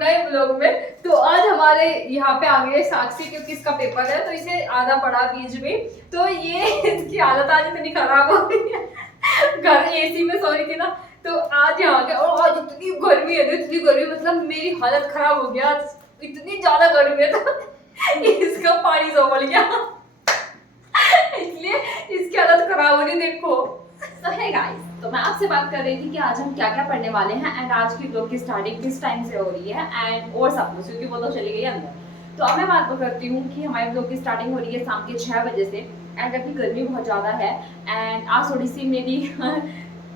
नए ब्लॉग में। तो आज हमारे यहाँ पे आ गए साक्षी, क्योंकि इसका पेपर है तो इसे आना पड़ा बीच में। तो ये इसकी हालत आज इतनी खराब हो गई है, घर एसी में सो रही थी ना, तो आज यहाँ के और आज इतनी गर्मी है, इतनी गर्मी मतलब मेरी हालत खराब हो गया, इतनी ज्यादा गर्मी है तो इसका पानी संभल गया इसलिए इसकी हालत खराब हो रही। देखो तो है गाइस, तो मैं आपसे बात कर रही थी कि आज हम क्या क्या पढ़ने वाले हैं एंड आज की ब्लॉग की स्टार्टिंग किस टाइम से हो रही है एंड और सब कुछ, क्योंकि वो तो चली गई अंदर। तो अब मैं बात करती हूँ कि हमारे ब्लॉग की स्टार्टिंग हो रही है शाम के 6 बजे से एंड अभी गर्मी बहुत ज़्यादा है एंड आज थोड़ी सी मेरी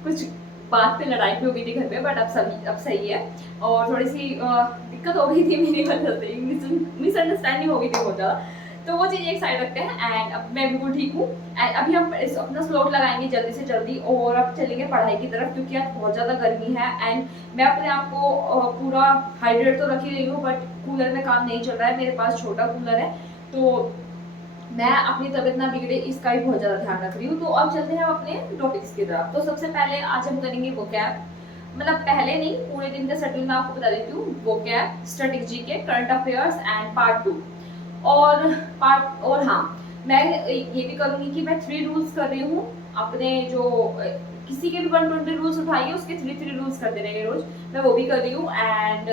कुछ बात पे लड़ाई भी हो गई थी घर पे, बट अब सही है और थोड़ी सी दिक्कत हो गई थी मेरी वजह से, मिसअंडरस्टैंडिंग हो गई थी बहुत ज़्यादा। तो वो चीज़ एक साइड रखते हैं एंड अब मैं बिल्कुल ठीक हूँ एंड अभी हम अपना स्लॉट लगाएंगे जल्दी से जल्दी और अब चलेंगे पढ़ाई की तरफ, क्योंकि आज बहुत ज़्यादा गर्मी है एंड मैं अपने आप को पूरा हाइड्रेट तो रख ही रही हूँ, बट कूलर में काम नहीं चल रहा है, मेरे पास छोटा कूलर है तो मैं अपनी तबीयत ना बिगड़े इसका भी बहुत ज़्यादा ध्यान रख रही हूँ। तो अब चलते हैं अपने टॉपिक्स की तरफ। तो सबसे पहले आज हम करेंगे वोकैब, मतलब पहले नहीं पूरे दिन का शेड्यूल मैं आपको बता देती हूँ। वोकैब, स्ट्रेटेजी के, करंट अफेयर्स एंड पार्ट 2 और हाँ मैं ये भी करूँगी कि मैं 3 रूल्स कर रही हूँ अपने, जो किसी के भी 120 रूल्स उठाइए उसके 3 रूल्स करते रहेंगे रोज, मैं वो भी कर रही हूँ एंड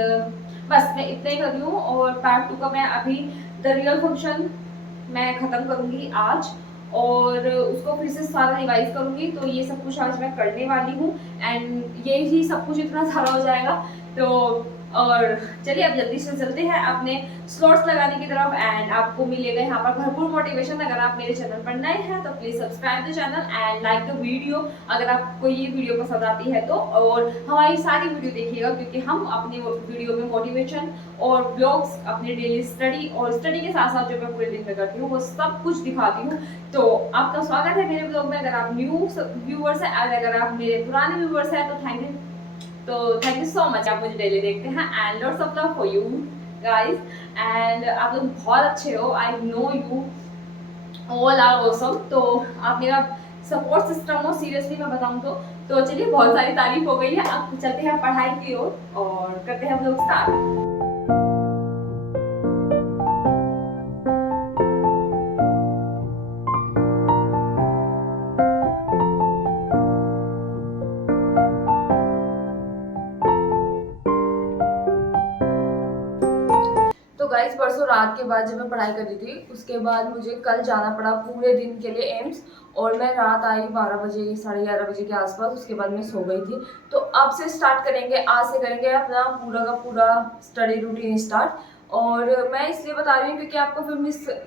बस मैं इतना ही कर रही हूँ। और पार्ट 2 का मैं अभी द रियल फंक्शन मैं ख़त्म करूँगी आज और उसको फिर से सारा रिवाइज करूँगी। तो ये सब कुछ आज मैं करने वाली हूँ एंड ये ही सब कुछ इतना सारा हो जाएगा। तो और चलिए अब जल्दी से चलते हैं अपने स्लॉट्स लगाने की तरफ एंड आपको मिलेगा यहाँ पर भरपूर मोटिवेशन। अगर आप मेरे चैनल पर नए हैं तो please subscribe the channel and like the video अगर आपको ये वीडियो पसंद आती है तो, और हमारी सारी वीडियो देखिएगा क्योंकि हम अपने वीडियो में मोटिवेशन और ब्लॉग्स, अपने डेली स्टडी और स्टडी के साथ साथ जो मैं पूरे दिन में करती हूँ वो सब कुछ दिखाती हूँ। तो आपका स्वागत है मेरे ब्लॉग में। अगर आप न्यू व्यूअर्स हैं और अगर आप मेरे पुराने व्यूअर्स हैं तो थैंक यू सो मच, आप मुझे डेली देखते हैं and lots of love for you guys and आप लोग बहुत अच्छे हो, I know you all are awesome. तो आप मेरा सपोर्ट सिस्टम हो, सीरियसली मैं बताऊं तो चलिए बहुत सारी तारीफ हो गई है, अब चलते हैं पढ़ाई की ओर और करते हैं हम लोग स्टार्ट। गाइस परसों रात के बाद जब मैं पढ़ाई कर रही थी उसके बाद मुझे कल जाना पड़ा पूरे दिन के लिए एम्स और मैं रात आई 12 बजे 11:30 बजे के आसपास, उसके बाद मैं सो गई थी। तो अब से स्टार्ट करेंगे, आज से करेंगे अपना पूरा का पूरा स्टडी रूटीन स्टार्ट। और मैं इसलिए बता रही हूँ क्योंकि आपको फिर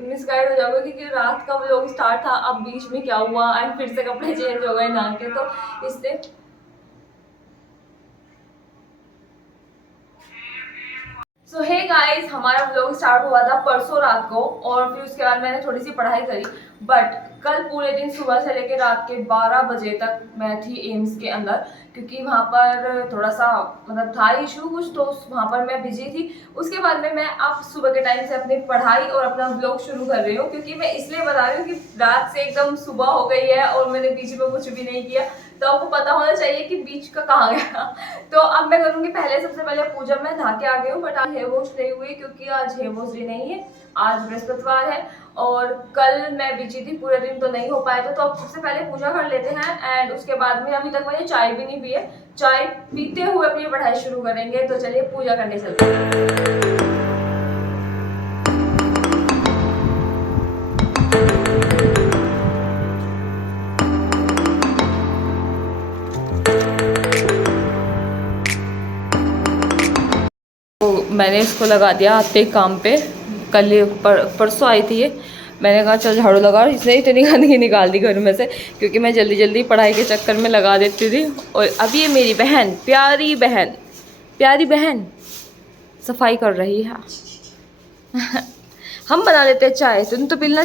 मिसगाइड हो जाओगे क्योंकि रात का व्लॉग स्टार्ट था, अब बीच में क्या हुआ एंड फिर से कपड़े चेंज हो गए नहा के, तो इसलिए सो हे गाइस, हमारा व्लॉग स्टार्ट हुआ था परसों रात को और फिर उसके बाद मैंने थोड़ी सी पढ़ाई करी, बट कल पूरे दिन सुबह से लेकर रात के 12 बजे तक मैं थी एम्स के अंदर क्योंकि वहाँ पर थोड़ा सा मतलब था इशू कुछ, तो वहाँ पर मैं बिजी थी। उसके बाद में मैं अब सुबह के टाइम से अपनी पढ़ाई और अपना व्लॉग शुरू कर रही हूँ क्योंकि मैं इसलिए बता रही हूँ कि रात से एकदम सुबह हो गई है और मैंने बीच में कुछ भी नहीं किया, तो आपको पता होना चाहिए कि बीच का कहाँ गया। तो अब मैं करूँगी पहले, सबसे पहले पूजा मैं नहा के आ गई हूँ, बट आज हेयर वॉश नहीं हुई क्योंकि आज हेयर वॉश डे नहीं है, आज बृहस्पतिवार है और कल मैं बिजी थी पूरे दिन तो नहीं हो पाया था। तो अब सबसे पहले पूजा कर लेते हैं एंड उसके बाद में अभी तक मैंने चाय भी नहीं पी है, चाय पीते हुए अपनी पढ़ाई शुरू करेंगे। तो चलिए पूजा करने चलते हैं। मैंने इसको लगा दिया आते काम पे, कल परसों आई थी ये, मैंने कहा चल झाड़ू लगा, इसने इतनी गंदगी निकाल दी घर में से क्योंकि मैं जल्दी जल्दी पढ़ाई के चक्कर में लगा देती थी। और अब ये मेरी बहन, प्यारी बहन सफाई कर रही है। हम बना लेते हैं चाय, तुम तो पी लेना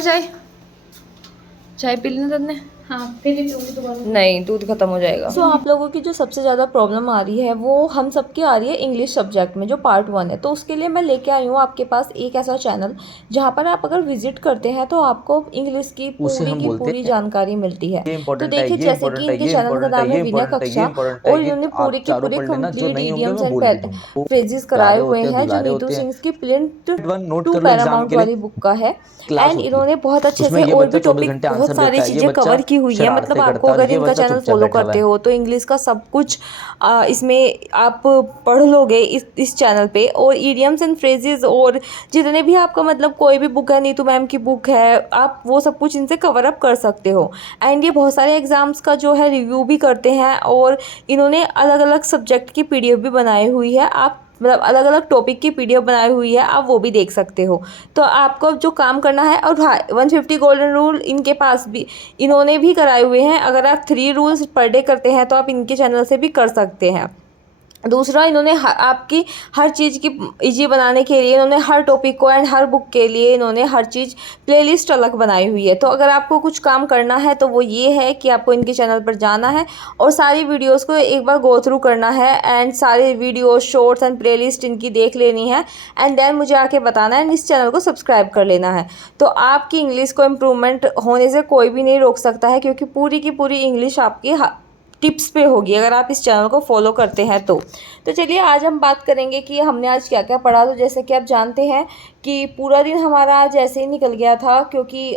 चाय पी लेना तुमने। हाँ फिर भी पीऊँगी दोबारा। नहीं, दूध खत्म हो जाएगा। सो आप लोगों की जो सबसे ज़्यादा प्रॉब्लम आ रही है वो हम सबकी आ रही है इंग्लिश सब्जेक्ट में, जो पार्ट 1 है। तो उसके लिए मैं लेके आई हूँ आपके पास एक ऐसा चैनल जहाँ पर आप अगर विजिट करते हैं तो आपको इंग्लिश की उसे हम बोलते पूरी हैं जानकारी मिलती है। ये तो इंपॉर्टेंट है, देखिए, ये जैसे कि इंपॉर्टेंट है, इनके ये चैनल का इंपॉर्टेंट है, नाम ये है विनय इंपॉर्टेंट है, ये कक्षा, इंपॉर्टेंट है, और ये इन्होंने पूरे आप के चारों पूरे पढ़ लेना, जो कंप्लीट नहीं होंगे इडियम्स मैं एंड बोल भी दूंगा। वो फ्रेजेस कराए गाढ़े हुए होते हैं, हैं, जो दुलारे नीतू होते हैं। सिंह की प्रिंट वन नोट 2 कर लो एग्जाम पैरामाउंट के लिए, वाली बुक का है। क्लास एंड होती है। इन्होंने बहुत अच्छे उसमें से ये और बच्चा भी 24 टॉपिक, घंटे बहुत आंसर सारी देता है, ये चीज़ें बच्चा कवर की हुई है। मतलब शरारतें आपको करता है और अगर ये इनका बच्चा चैनल चुपचाप फॉलो बैठा हुआ करते है। हो तो इंग्लिश का सब कुछ इसमें आप पढ़ लोगे इस चैनल पे। और ईडियम्स एंड फ्रेजेस और जितने भी आपका मतलब कोई भी बुक है, नीतू मैम की बुक है, आप वो सब कुछ इनसे कवर अप कर सकते हो। एंड ये बहुत सारे एग्जाम्स का जो है रिव्यू भी करते हैं, और इन्होंने अलग अलग सब्जेक्ट की पीडीएफ भी बनाई हुई है। आप मतलब अलग अलग टॉपिक की पीडीएफ बनाई हुई है, आप वो भी देख सकते हो। तो आपको जो काम करना है, और हाँ, 150 गोल्डन रूल इनके पास भी इन्होंने भी कराए हुए हैं। अगर आप 3 रूल्स पर डे करते हैं तो आप इनके चैनल से भी कर सकते हैं। दूसरा, इन्होंने आपकी हर चीज़ की इजी बनाने के लिए इन्होंने हर टॉपिक को एंड हर बुक के लिए इन्होंने हर चीज़ प्लेलिस्ट अलग बनाई हुई है। तो अगर आपको कुछ काम करना है तो वो ये है कि आपको इनके चैनल पर जाना है और सारी वीडियोस को एक बार गो थ्रू करना है, एंड सारे वीडियोस, शॉर्ट्स एंड प्लेलिस्ट इनकी देख लेनी है, एंड देन मुझे आके बताना है, एंड इस चैनल को सब्सक्राइब कर लेना है। तो आपकी इंग्लिश को इम्प्रूवमेंट होने से कोई भी नहीं रोक सकता है, क्योंकि पूरी की पूरी इंग्लिश आपकी टिप्स पे होगी अगर आप इस चैनल को फॉलो करते हैं तो चलिए आज हम बात करेंगे कि हमने आज क्या क्या पढ़ा। तो जैसे कि आप जानते हैं कि पूरा दिन हमारा आज ऐसे ही निकल गया था, क्योंकि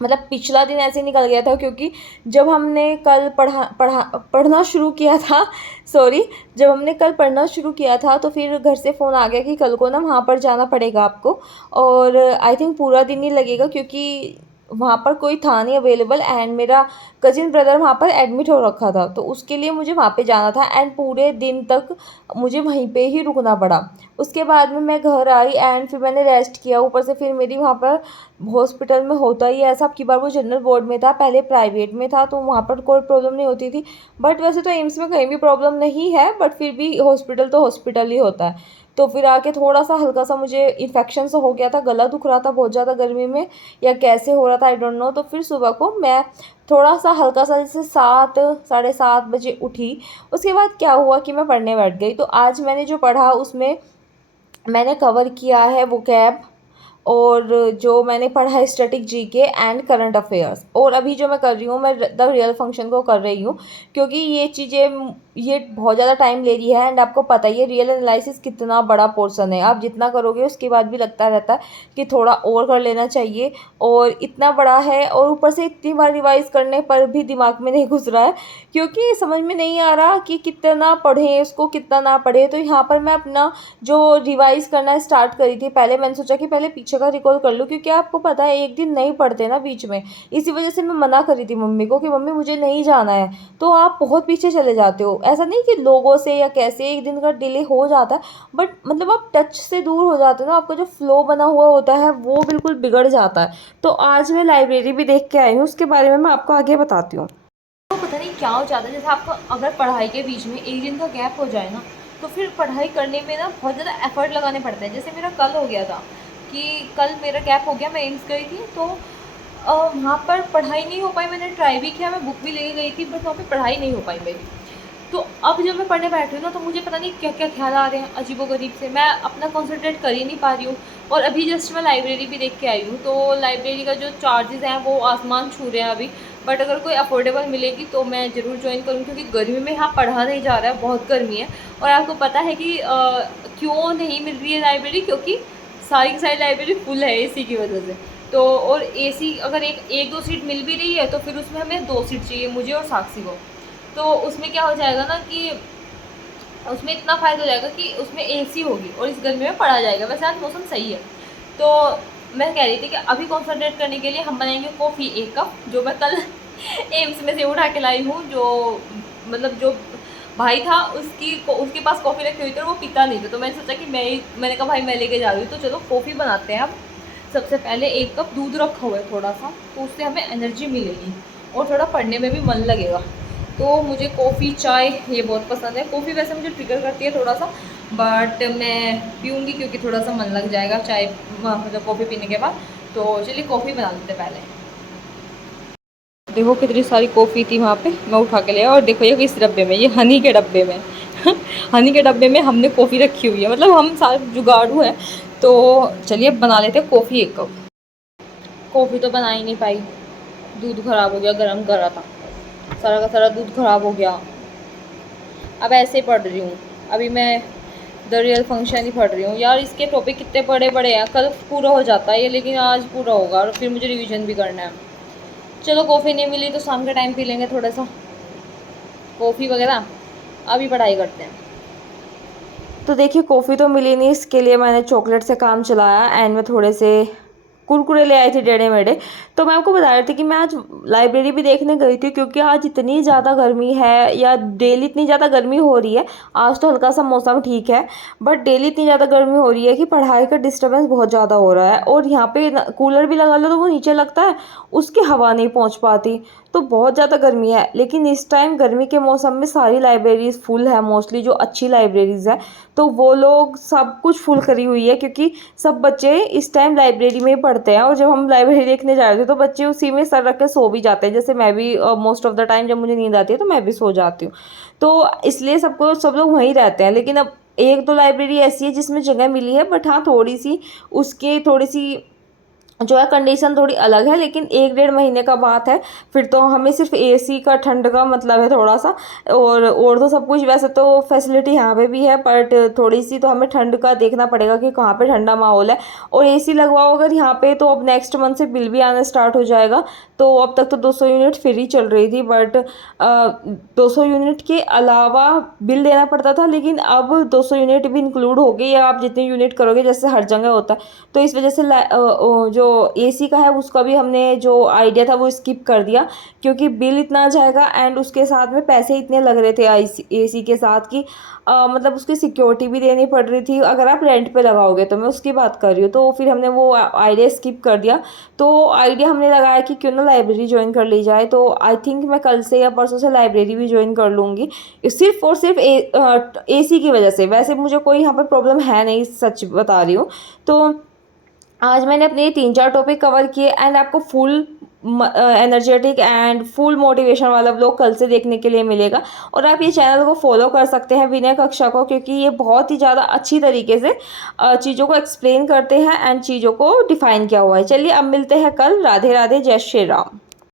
मतलब पिछला दिन ऐसे निकल गया था, क्योंकि जब हमने कल पढ़ना शुरू किया था सॉरी जब हमने कल पढ़ना शुरू किया था तो फिर घर से फ़ोन आ गया कि कल को ना वहाँ पर जाना पड़ेगा आपको, और आई थिंक पूरा दिन ही लगेगा, क्योंकि वहाँ पर कोई था नहीं अवेलेबल, एंड मेरा कज़िन ब्रदर वहाँ पर एडमिट हो रखा था, तो उसके लिए मुझे वहाँ पे जाना था, एंड पूरे दिन तक मुझे वहीं पे ही रुकना पड़ा। उसके बाद में मैं घर आई, एंड फिर मैंने रेस्ट किया। ऊपर से फिर मेरी वहाँ पर हॉस्पिटल में होता ही ऐसा, अब की बार वो जनरल वार्ड में था, पहले प्राइवेट में था, तो वहाँ पर कोई प्रॉब्लम नहीं होती थी। बट वैसे तो एम्स में कहीं भी प्रॉब्लम नहीं है, बट फिर भी हॉस्पिटल तो हॉस्पिटल ही होता है। तो फिर आके थोड़ा सा हल्का सा मुझे इन्फेक्शन सा हो गया था, गला दुख रहा था बहुत ज़्यादा गर्मी में, या कैसे हो रहा था आई डोंट नो। तो फिर सुबह को मैं थोड़ा सा हल्का सा जैसे 7 साढ़े 7 बजे उठी। उसके बाद क्या हुआ कि मैं पढ़ने बैठ गई। तो आज मैंने जो पढ़ा उसमें मैंने कवर किया है वोकैब, और जो मैंने पढ़ा है static GK and current affairs. और अभी जो मैं कर रही हूँ, मैं द रियल फंक्शन को कर रही हूँ, क्योंकि ये चीज़ें ये बहुत ज़्यादा टाइम ले रही है, एंड आपको पता ही है रियल एनालिसिस कितना बड़ा पोर्शन है। आप जितना करोगे उसके बाद भी लगता रहता है कि थोड़ा और कर लेना चाहिए, और इतना बड़ा है, और ऊपर से इतनी बार रिवाइज़ करने पर भी दिमाग में नहीं घुस रहा है, क्योंकि समझ में नहीं आ रहा कि कितना पढ़ें उसको, कितना ना पढ़े। तो यहाँ पर मैं अपना जो रिवाइज़ करना स्टार्ट करी थी, पहले मैंने सोचा कि पहले पीछे का रिकॉल कर लूँ, क्योंकि आपको पता है एक दिन नहीं पढ़ते ना बीच में। इसी वजह से मैं मना करी थी मम्मी को कि मम्मी मुझे नहीं जाना है, तो आप बहुत पीछे चले जाते हो। ऐसा नहीं कि लोगों से या कैसे एक दिन का डिले हो जाता है, बट मतलब आप टच से दूर हो जाते हो ना, आपका जो फ्लो बना हुआ होता है वो बिल्कुल बिगड़ जाता है। तो आज मैं लाइब्रेरी भी देख के आई हूँ, उसके बारे में मैं आपको आगे बताती हूँ। तो पता नहीं क्या हो जाता है, जैसे आपको अगर पढ़ाई के बीच में एक दिन का गैप हो जाए ना, तो फिर पढ़ाई करने में ना बहुत ज़्यादा एफर्ट लगाने पड़ते हैं। जैसे मेरा कल हो गया था कि कल मेरा गैप हो गया, मैं एम्स गई थी, तो वहाँ पर पढ़ाई नहीं हो पाई। मैंने ट्राई भी किया, मैं बुक भी लेके गई थी, बट वहाँ पे पढ़ाई नहीं हो पाई मेरी। तो अब जब मैं पढ़ने बैठ रही हूँ ना, तो मुझे पता नहीं क्या क्या ख्याल आ रहे हैं अजीबोगरीब से, मैं अपना कंसंट्रेट कर ही नहीं पा रही हूँ। और अभी जस्ट मैं लाइब्रेरी भी देख के आई हूँ, तो लाइब्रेरी का जो चार्जेस हैं वो आसमान छू रहे हैं अभी, बट अगर कोई अफोर्डेबल मिलेगी तो मैं ज़रूर ज्वाइन करूँ, क्योंकि गर्मी में यहाँ पढ़ा नहीं जा रहा है, बहुत गर्मी है। और आपको पता है कि क्यों नहीं मिल रही है लाइब्रेरी, क्योंकि सारी की सारी लाइब्रेरी फुल है एसी की वजह से। तो और एसी अगर एक दो सीट मिल भी रही है तो फिर उसमें हमें 2 सीट चाहिए, मुझे और साक्षी को। तो उसमें क्या हो जाएगा ना कि उसमें इतना फ़ायदा हो जाएगा कि उसमें एसी होगी और इस गर्मी में पढ़ा जाएगा। वैसे आज मौसम सही है, तो मैं कह रही थी कि अभी कॉन्सनट्रेट करने के लिए हम बनाएंगे कॉफ़ी 1 कप, जो मैं कल एम्स में से उठा के लाई हूँ। जो मतलब जो भाई था उसके पास कॉफ़ी रखी हुई थी और वो पीता नहीं था, तो मैंने सोचा कि मैंने कहा भाई मैं लेके जा रही हूँ, तो चलो कॉफ़ी बनाते हैं। अब सबसे पहले 1 कप दूध रखा हुआ है थोड़ा सा, तो उससे हमें एनर्जी मिलेगी और थोड़ा पढ़ने में भी मन लगेगा। तो मुझे कॉफ़ी चाय ये बहुत पसंद है। कॉफ़ी वैसे मुझे ट्रिगर करती है थोड़ा सा, बट मैं पीऊँगी क्योंकि थोड़ा सा मन लग जाएगा चाय मतलब कॉफ़ी पीने के बाद। तो चलिए कॉफ़ी बना लेते पहले। देखो कितनी सारी कॉफ़ी थी वहाँ पे, मैं उठा के ले आया। और देखो ये किस डब्बे में, ये हनी के डब्बे में हनी के डब्बे में हमने कॉफ़ी रखी हुई है, मतलब हम सारे जुगाड़ू हैं। तो चलिए अब बना लेते हैं कॉफ़ी एक कप। कॉफ़ी तो बना ही नहीं पाई, दूध ख़राब हो गया, गर्म करा था, सारा का सारा दूध ख़राब हो गया। अब ऐसे ही पढ़ रही हूँ, अभी मैं द रियल फंक्शन ही पढ़ रही हूँ। यार इसके टॉपिक कितने बड़े बड़े हैं, कल पूरा हो जाता है ये, लेकिन आज पूरा होगा और फिर मुझे रिवीजन भी करना है। चलो कॉफ़ी नहीं मिली तो शाम के टाइम पी लेंगे थोड़ा सा कॉफ़ी वगैरह, अभी पढ़ाई करते हैं। तो देखिए कॉफ़ी तो मिली नहीं, इसके लिए मैंने चॉकलेट से काम चलाया एंड में थोड़े से कुरकुरे ले आई थी टेढ़े मेढ़े। तो मैं आपको बता रही थी कि मैं आज लाइब्रेरी भी देखने गई थी, क्योंकि आज इतनी ज़्यादा गर्मी है, या डेली इतनी ज़्यादा गर्मी हो रही है। आज तो हल्का सा मौसम ठीक है, बट डेली इतनी ज़्यादा गर्मी हो रही है कि पढ़ाई का डिस्टर्बेंस बहुत ज़्यादा हो रहा है। और यहाँ पे कूलर भी लगा लो तो वो नीचे लगता है, उसकी हवा नहीं पहुँच पाती, तो बहुत ज़्यादा गर्मी है। लेकिन इस टाइम गर्मी के मौसम में सारी लाइब्रेरीज़ फुल है, मोस्टली जो अच्छी लाइब्रेरीज़ है तो वो लोग सब कुछ फुल करी हुई है, क्योंकि सब बच्चे इस टाइम लाइब्रेरी में ही पढ़ते हैं। और जब हम लाइब्रेरी देखने जा रहे थे तो बच्चे उसी में सर रख के सो भी जाते हैं, जैसे मैं भी मोस्ट ऑफ द टाइम जब मुझे नींद आती है तो मैं भी सो जाती हूँ। तो इसलिए सब लोग वहीं रहते हैं। लेकिन अब एक दो लाइब्रेरी ऐसी है जिसमें जगह मिली है, बट हाँ थोड़ी सी उसकी थोड़ी सी जो है कंडीशन थोड़ी अलग है। लेकिन 1 डेढ़ महीने का बात है, फिर तो हमें सिर्फ एसी का ठंड का मतलब है थोड़ा सा। और तो सब कुछ वैसे तो फैसिलिटी यहाँ पे भी है, बट थोड़ी सी तो हमें ठंड का देखना पड़ेगा कि कहाँ पे ठंडा माहौल है। और एसी लगवाओ अगर यहाँ पे तो अब नेक्स्ट मंथ से बिल भी आना स्टार्ट हो जाएगा। तो अब तक तो 200 यूनिट फ्री चल रही थी, बट 200 यूनिट के अलावा बिल देना पड़ता था, लेकिन अब 200 यूनिट भी इंक्लूड हो गई, या आप जितने यूनिट करोगे जैसे हर जगह होता है। तो इस वजह से जो एसी का है उसका भी हमने जो आइडिया था वो स्किप कर दिया, क्योंकि बिल इतना आ जाएगा एंड उसके साथ में पैसे इतने लग रहे थे एसी के साथ कि मतलब उसकी सिक्योरिटी भी देनी पड़ रही थी। अगर आप रेंट पे लगाओगे तो मैं उसकी बात कर रही हूँ, तो फिर हमने वो आइडिया स्किप कर दिया। तो आइडिया हमने लगाया कि क्यों ना लाइब्रेरी ज्वाइन कर ली जाए। तो आई थिंक मैं कल से या परसों से लाइब्रेरी भी ज्वाइन कर लूँगी, सिर्फ और सिर्फ एसी की वजह से। वैसे मुझे कोई यहाँ पर प्रॉब्लम है नहीं, सच बता रही हूँ। तो आज मैंने अपने 3-4 टॉपिक कवर किए एंड आपको full energetic and full motivation वाला व्लॉग कल से देखने के लिए मिलेगा। और आप ये चैनल को फॉलो कर सकते हैं विनय कक्षा को, क्योंकि ये बहुत ही ज़्यादा अच्छी तरीके से चीज़ों को एक्सप्लेन करते हैं एंड चीज़ों को डिफाइन किया हुआ है। चलिए अब मिलते हैं कल। राधे राधे, जय श्री राम।